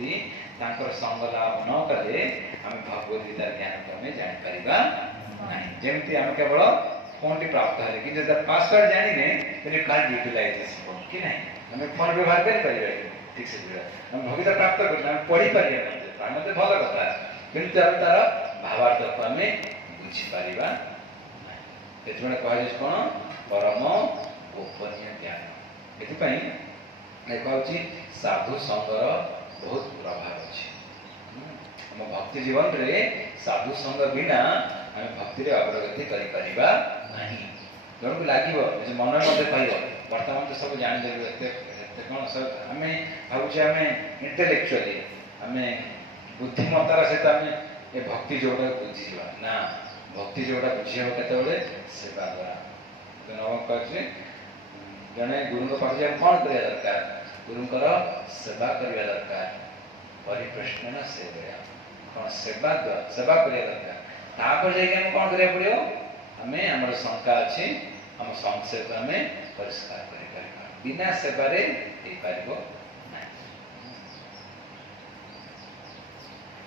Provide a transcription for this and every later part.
सेमती तांकर संग लाभ न कले आम भगवद गीतार ज्ञान को आम जापर ना जमी आम केवल फोन टी प्राप्त है कि पासवर्ड जाने तेज कार्ड यूटिलाइज कि ना आम फोन व्यवहार कर ठीक से आम भगवत प्राप्त कर पढ़ी पार मत भल कथा कि तार भावार्थ को आम बुझीपर से कह कौन परम गोपनीय ज्ञान ये कहूँ साधु संगर बहुत प्रभाव अच्छे आम भक्ति जीवन में साधु संग बिना आम भक्ति अग्रगति करा जन को लगे मन मत कह बर्तमान तो सब जानीदे कौन सब आम भावे आम इंटेलेक्चुअली आम बुद्धिमत्तार सहित आम ये भक्ति जोटा बुझीजा ना भक्ति जोटा बुझे केतबे सेवा द्वारा नव कहे जड़े गुरु पास कौन करवा दरकार गुरुंकर सेवा करवा दरकार परिप्रश्न न सेवा कौन सेवा सेवा करवा दरकार तापर जाइए कौन करा पड़ो आम आम शंका अच्छे आम संशय को आम परिष्कार कर बिना सेवार हो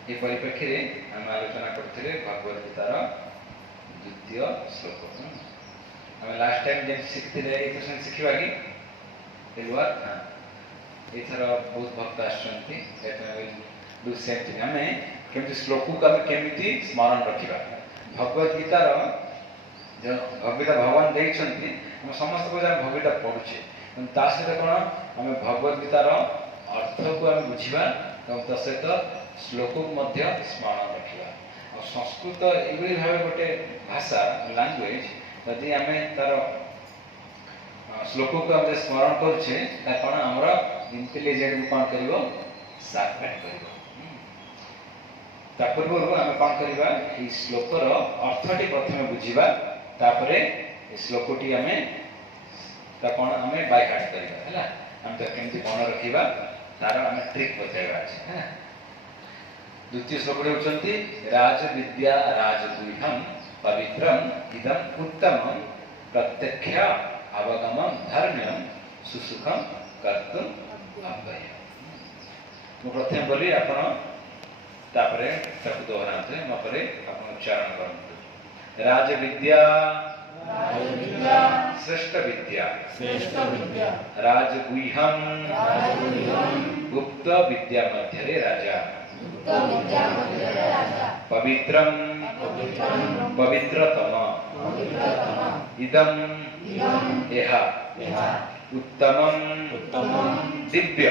ये परिप्रेक्षी में आम आलोचना करते भगवद गीतार द्वितीय श्लोक आम लास्ट टाइम जब शिखते शिखा कि हाँ एथर बहुत भक्त आम केमती श्लोक को आम केमी स्मरण रखा भगवद गीतार जो भगवता भगवान देखते आम समस्त को भगवता पढ़ुचे ता सहित कौन आम भगवद गीतार अर्थ को आम बुझा सहित श्लोक को स्मरण रखा और संस्कृत ये भाव गोटे भाषा लैंग्वेज यदि आम तार श्लोक को आम स्मरण करुचे कौन आमर इंटेलिजेंट कौन कर शार्पेन कर पूर्व आम कौन करवा श्लोकर अर्थटी प्रथम बुझा तापर श्लोकटी आम कौन आम बाय हार्ट करवा आम तो केमती मन रखा तार आम ट्रिक बताइबा है द्वितीय श्लोक होती राज विद्या राजगुह्यम पवित्रम इदम उत्तम प्रत्यक्षा अवगमम धर्म्यम सुसुखम कर्तुम अव्यय मु प्रथम बोली आपण तापरे ताकु दोहराते मपरे आपण उच्चारण करंतु राज विद्या श्रेष्ठ विद्या राजगुह्यम गुप्त विद्या मध्य राजा पवित्रम पवित्रतम इदम यह उत्तमम दिव्य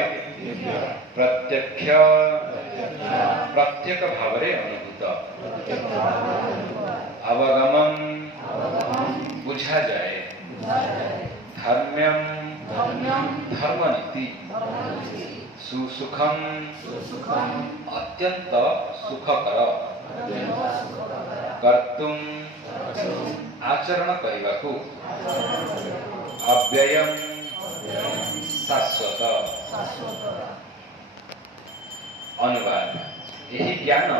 प्रत्यक्ष प्रत्येक भावरे अनुभूत अवगमम बुझा जाए धर्म्यम धर्मनीति सुसुखम अत्यंत सुखकर कर्तुम आचरण करने को अव्ययम शाश्वत अनुवाद यही ज्ञान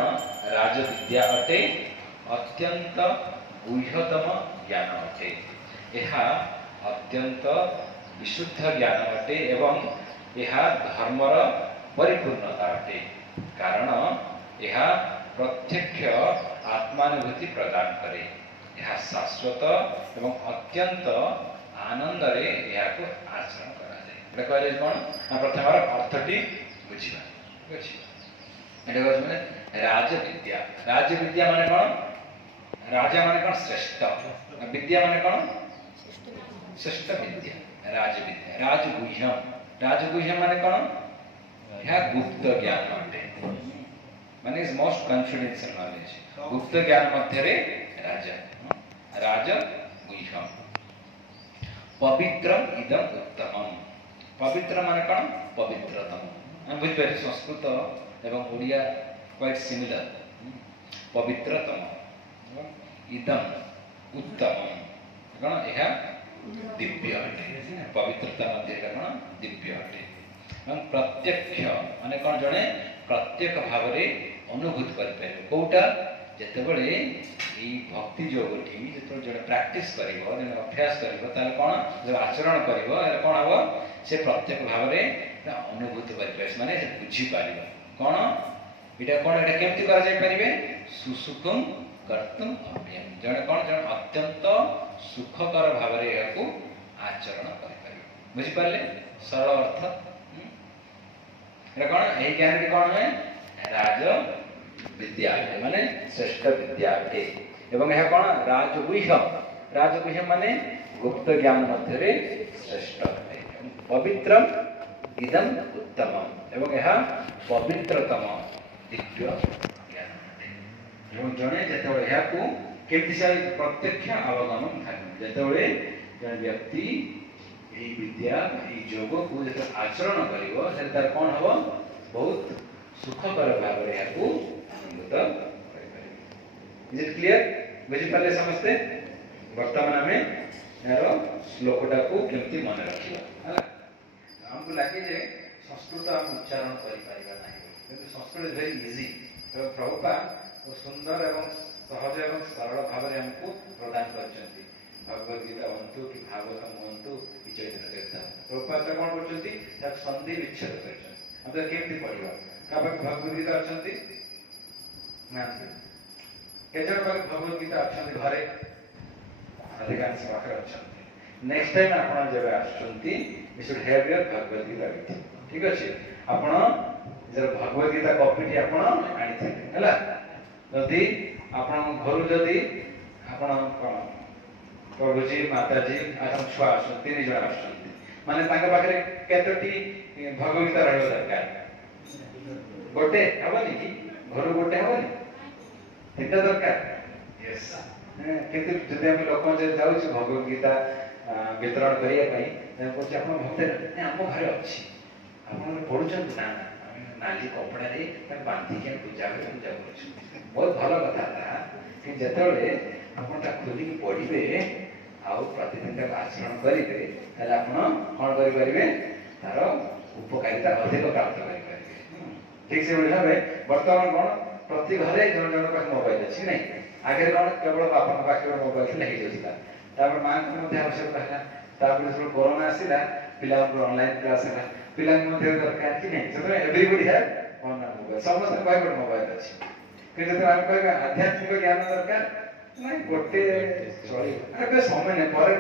राजविद्या अटे अत्यंत गुह्यतम ज्ञान अटे यह अत्यंत विशुद्ध ज्ञान अटे एवं यह धर्मर परिपूर्णता अटे कारण यह प्रत्यक्ष आत्मानुभूति प्रदान करे यह शाश्वत एवं अत्यंत आनंद रे यह को आचरण करा जाए कहले कौन प्रथम अर्थटी बुझिबा राजविद्या राजविद्या माने कौन राजा माने कौन श्रेष्ठ विद्या माने कौन श्रेष्ठ विद्या राजविद्या राजगुह्यम राजगुह्यम माने कौन यह गुप्त ज्ञान अटे माने इज मोस्ट कॉन्फिडेंशियल नॉलेज गुप्त ज्ञान मध्य रे राजा राजगुह्यम पवित्रम इदम उत्तमम पवित्र माने कौन पवित्रतम हम बुझ पारे संस्कृत एवं ओडिया क्वाइट सिमिलर पवित्रतम इदम उत्तमम कौन यह दिव्य अटे पवित्रता मध्य कौन दिव्य अटे प्रत्यक्ष माने कौन जड़े प्रत्येक भाव में अनुभूत कर कौटा जितेबले भक्ति जोगटी जो जड़े प्राक्टिस कर अभ्यास कर कौन जो आचरण कर कौन हम से प्रत्येक भाव में अनुभूत कर माने बुझीपार कौन इटा कौन इटा केमती करा जाय परिबे सुसुखम कर्तुम अभ्यम जने कौन जने अत्यंत सुखकर भावरे याकू आचरण करि परिबे बुझि परले सरल अर्थ एटा कौन एही ज्ञान के कौन है राज विद्या माने श्रेष्ठ विद्या एवं यह कौन राजगुह्य माने गुप्त ज्ञान मध्य श्रेष्ठ पवित्र इदम उत्तम एवं यह पवित्रतम दिव्य ज्ञान एवं जने जेतेबेले याकू केमती से प्रत्यक्ष अवगमन थाए जेतेबेले जन व्यक्ति एही विद्या एही योग को जेते आचरण करिवो से तार कोन हबो बहुत सुखकर भाबरे याकू अनुभूत करि परिबे इज इट क्लियर बुझि पाले समझते वर्तमान में यार श्लोकटा को केमती मन रखिबा हला हमको लागे जे संस्कृत हम उच्चारण करि परिबा नाही किंतु Sanskrit is very easy Prabhupada वो सुंदर एवं सहज एवं सरल भाव हमको प्रदान करछंती भगवत गीता हंतु कि भागवतम हंतु कि चैतन्य चरितामृत प्रभुपा कोन करछंती ताक संधि विच्छेद करछंती हम तो केमती पढिबा काबक भगवत गीता अछंती ना केजन भगवत गीता अछंती घरे अधिकांश पाखे अछंती नेक्स्ट टाइम आपण जब आछंती we should have your Bhagavad Gita with ठीक अछि आपण जर भगवत गीता कॉपी टी आपण आनी थे हला जदि आपण घर जदि आपण कोन प्रभुजी माताजी आम छुआ आछंती तीन जण आछंती माने तांका पाखरे केतोटी भगवत गीता रहबो दरकार गोटे हबनी कि घर गोटे हबनी तीनटा दरकार यस किंतु जदि हम लोक जे जाउछ भगवत गीता वितरण करिया पई कहूँ आप भक्त आम घर अच्छी आप पढ़ुं ना नाली कपड़ा बांधिक पूजा पूजा कर बहुत भल कथा कि जिते आप खोलिक पढ़े आउ प्रतिदिन आचरण करेंगे कौन करेंगे तार उपकारिता अधिक प्राप्त करेंगे ठीक से भाव बर्तमान कौन प्रति घरे जन जन पाखे मोबाइल अच्छी ना आगे कौन केवल बापा पाखे मोबाइल थे माँ को आवश्यकता है जो कोरोना आसला पिला ऑनलाइन क्लास है पिला दरकार कि नहीं से एवरीबॉडी हैव मोबाइल समस्त मोबाइल अच्छी कि आध्यात्मिक ज्ञान दरकार नहीं गोटे चल समय नहीं पर